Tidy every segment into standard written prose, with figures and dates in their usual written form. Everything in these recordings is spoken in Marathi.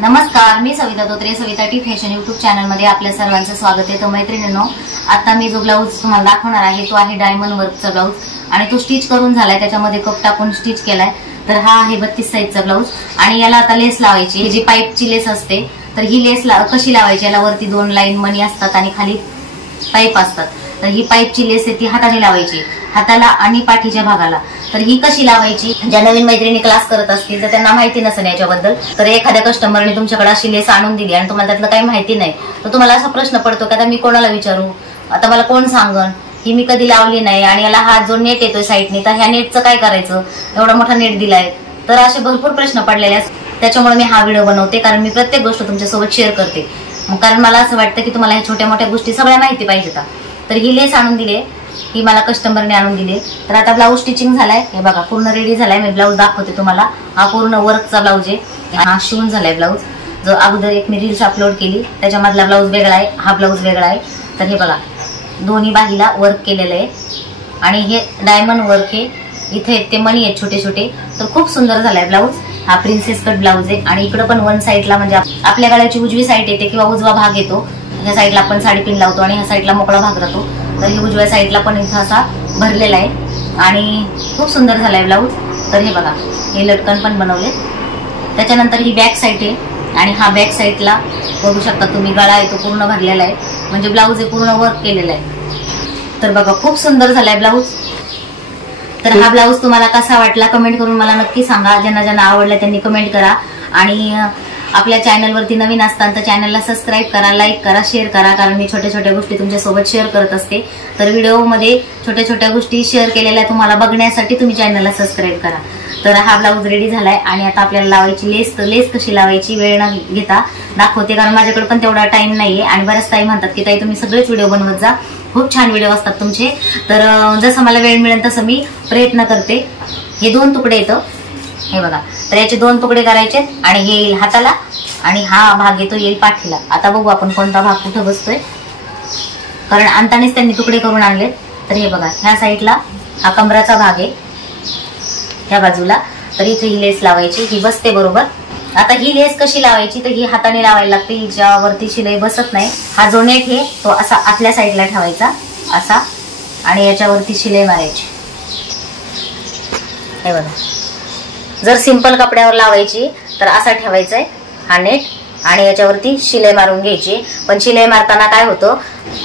नमस्कार, मी Savita Dhotre, Savita T fashion YouTube channel मध्ये आपल्या सर्वांचं स्वागत आहे. तर मैत्रिणींनो, आता मी जो ब्लाऊज तुम्हाला दाखवणार आहे तो आहे डायमंड वर्कचा ब्लाऊज आणि तो स्टिच करून झालाय, त्याच्यामध्ये कप टाकून स्टिच केलाय. तर हा आहे 32 साईजचा ब्लाऊज आणि याला आता लेस लावायची. ही जी पाईपची लेस असते तर ही लेस कशी लावायची, याला वरती 2 लाईन मणी असतात आणि खाली पाईप असतात. तर ही पाईपची लेस आहे ती हाताने लावायची, हाताला आणि पाठीच्या भागाला. तर ही कशी लावायची, ज्या नवीन मैत्रिणी क्लास करत असतील तर त्यांना माहिती नसेल याच्याबद्दल. तर एखाद्या कस्टमरने तुमच्याकडे अशी लेस आणून दिली आणि तुम्हाला त्यातलं काही माहिती नाही, तर तुम्हाला असा प्रश्न पडतो की आता मी कोणाला विचारू, आता मला कोण सांगन, ही मी कधी लावली नाही आणि याला हा जो नेट येतोय साईडने, तर ह्या नेटचं काय करायचं, एवढा मोठा नेट दिलाय. तर असे भरपूर प्रश्न पडलेले असतात. त्याच्यामुळे मी हा व्हिडिओ बनवते, कारण मी प्रत्येक गोष्ट तुमच्यासोबत शेअर करते. कारण मला असं वाटतं की तुम्हाला ह्या छोट्या मोठ्या गोष्टी सगळ्या माहिती पाहिजेत. तर ही लेस आणून दिली, ही मला कस्टमरने आणून दिली. तर आता ब्लाऊज स्टिचिंग झालाय, हे बघा पूर्ण रेडी झालाय. मी ब्लाऊज दाखवते तुम्हाला. हा पूर्ण वर्कचा ब्लाऊज आहे. हा शिवून झालाय ब्लाऊज. जो अगोदर एक मी रील्स अपलोड केली त्याच्यामधला ब्लाऊज वेगळा आहे, हा ब्लाऊज वेगळा आहे. तर हे बघा दोन्ही बाहीला वर्क केलेलं आहे आणि हे डायमंड वर्क आहे. इथे ते मणी आहेत छोटे छोटे. तर खूप सुंदर झालाय ब्लाऊज. हा प्रिन्सेस कट ब्लाऊज आहे आणि इकडे पण वन साईडला म्हणजे आपल्या गळ्याची उजवी साईड येते किंवा उजवा भाग येतो. ह्या साईडला आपण साडी पिन लावतो आणि ह्या साईडला मोकळा भाग राहतो. तर ही उजव्या साईडला पण इथं असा भरलेला आहे आणि खूप सुंदर झालाय ब्लाऊज. तर हे बघा हे लटकन पण बनवले. त्याच्यानंतर ही बॅक साईड आहे आणि हा बॅक साईडला बघू शकता तुम्ही, गळा आहे तो पूर्ण भरलेला आहे, म्हणजे ब्लाऊज हे पूर्ण वर्क केलेला आहे. तर बघा खूप सुंदर झालाय ब्लाऊज. तर हा ब्लाऊज तुम्हाला कसा वाटला कमेंट करून मला नक्की सांगा. ज्यांना ज्यांना आवडला त्यांनी कमेंट करा आणि आपल्या चॅनलवरती नवीन असताना तर चॅनलला सबस्क्राईब करा, लाईक करा, शेअर करा, कारण मी छोट्या छोट्या गोष्टी तुमच्यासोबत शेअर करत असते. तर व्हिडिओमध्ये छोट्या छोट्या गोष्टी शेअर केलेल्या तुम्हाला बघण्यासाठी तुम्ही चॅनलला सबस्क्राईब करा. तर हा ब्लाऊज रेडी झालाय आणि आता आपल्याला लावायची लेस. तर लेस कशी लावायची वेळ न घेता दाखवते, कारण माझ्याकडे पण तेवढा टाइम नाहीये आणि बऱ्याच ताई म्हणतात की ताई तुम्ही सगळेच व्हिडिओ बनवत जा, खूप छान व्हिडिओ असतात तुमचे. तर जसं मला वेळ मिळेल तसं मी प्रयत्न करते. हे 2 तुकडे येतं, हे बघा. तर याचे 2 तुकडे करायचे आणि हे येईल हाताला आणि हा भाग येतो येईल पाठीला. आता बघू आपण कोणता भाग कुठे बसतोय, कारण आणतानेच त्यांनी तुकडे करून आणले. तर हे बघा ह्या साईडला हा कमराचा भाग आहे ह्या बाजूला. तर इथे ही लेस लावायची, ही बसते बरोबर. आता ही लेस कशी लावायची, तर ही हाताने लावायला लागते, हिच्यावरती शिलाई बसत नाही. हा जो नेट आहे तो असा आतल्या साईडला ठेवायचा असा आणि याच्यावरती शिलाई मारायची. हे बघा, जर सिंपल कपड्यावर लावायची तर असा ठेवायचा आहे हा नेट आणि याच्यावरती शिलाई मारून घ्यायची. पण शिलाई मारताना काय होतं,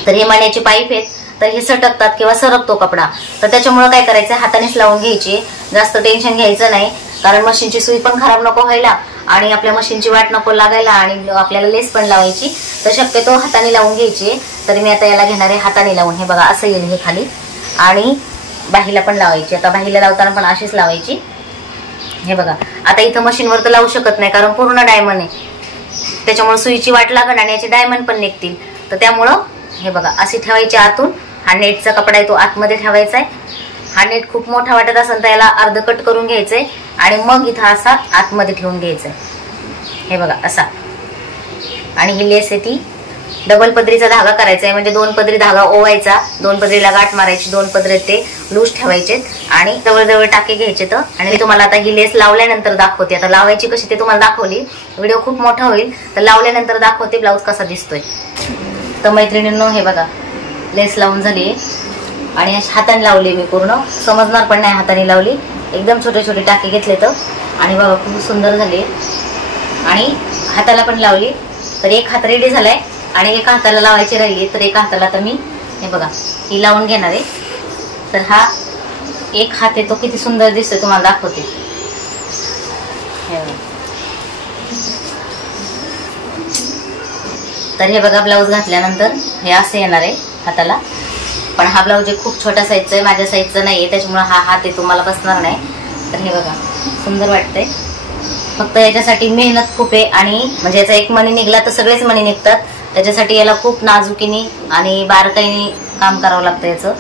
तर हे मण्याची पाईप आहेत तर हे सटकतात किंवा सरकतो कपडा. तर त्याच्यामुळे काय करायचं, हातानेच लावून घ्यायची. जास्त टेन्शन घ्यायचं नाही, कारण मशीनची सुई पण खराब नको व्हायला आणि आपल्या मशीनची वाट नको लागायला आणि आपल्याला लेस पण लावायची. तर शक्यतो हाताने लावून घ्यायची. तर मी आता याला घेणार आहे हाताने लावून. हे बघा असं येईल हे खाली आणि बाहीला पण लावायची. आता बाहीला लावताना पण अशीच लावायची. हे बघा आता इथं मशीनवर तर लावू शकत नाही कारण पूर्ण डायमंड आहे, त्याच्यामुळे सुईची वाट लागण आणि याचे डायमंड पण निघतील. तर त्यामुळं हे बघा अशी ठेवायची आतून. हा नेटचा कपडा आहे तो आतमध्ये ठेवायचा आहे. हा नेट खूप मोठा वाटत असेल तर याला अर्ध कट करून घ्यायचंय आणि मग इथं असा आतमध्ये ठेवून घ्यायचंय. हे बघा असा. आणि ही लेस आहे ती डबल पदरीचा धागा करायचा आहे, म्हणजे 2 पदरी धागा ओवायचा, 2 पदरीला गाठ मारायची, 2 पदरी ते लूज ठेवायचे आणि जवळजवळ टाके घ्यायचे. तर आणि मी तुम्हाला आता ही लेस लावल्यानंतर दाखवते. आता लावायची कशी ते तुम्हाला दाखवली, व्हिडिओ खूप मोठा होईल तर लावल्यानंतर दाखवते ब्लाऊज कसा दिसतोय. तर मैत्रिणींनो हे बघा लेस लावून झाली आणि हाताने लावली मी, पूर्ण समजणार पण नाही हाताने लावली. एकदम छोटे छोटे टाके घेतले तर आणि बघा खूप सुंदर झाली आणि हाताला पण लावली. तर एक हात रेडी झालाय आणि एका हाताला लावायची राहिली. तर एका हाताला तर मी हे बघा ही लावून घेणार आहे. तर हा एक हात आहे तो किती सुंदर दिसतोय तुम्हाला दाखवते. तर हे बघा ब्लाऊज घातल्यानंतर हे असं येणार आहे हाताला. पण हा ब्लाऊज खूप छोट्या साईजचा आहे, माझ्या साईजचा नाहीये, त्याच्यामुळे हा हात आहे तुम्हाला बसणार नाही. तर हे बघा सुंदर वाटतंय. फक्त याच्यासाठी मेहनत खूप आहे आणि म्हणजे याचा एक मणी निघला तर सगळेच मणी निघतात. त्याच्यासाठी याला खूप नाजुकीने आणि बारकाईने काम करावं लागतं. याचं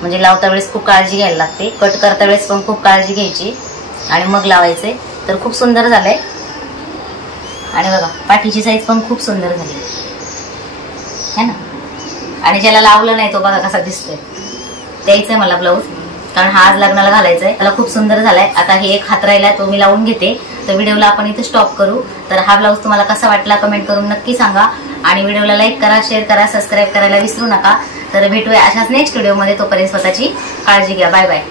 म्हणजे लावता वेळेस खूप काळजी घ्यायला लागते, कट करता वेळेस पण खूप काळजी घ्यायची आणि मग लावायचे. तर खूप सुंदर झालंय आणि बघा पाठीची साईज पण खूप सुंदर झाली है ना. आणि ज्याला लावलं नाही तो बघा कसा दिसतोय, द्यायचंय मला ब्लाऊज. कारण हा आज लग्नाला घालायचा आहे. त्याला खूप सुंदर झालाय. आता हे एक हात राहिलाय तो मी लावून घेते. तर व्हिडिओला आपण इथे स्टॉप करू. तर हा ब्लाऊज तुम्हाला कसा वाटला कमेंट करून नक्की सांगा आणि व्हिडिओला लाईक करा, शेअर करा, सबस्क्राईब करायला विसरू नका. तर भेटूया अशाच नेक्स्ट व्हिडिओमध्ये. तोपर्यंत स्वतःची काळजी घ्या. Bye bye.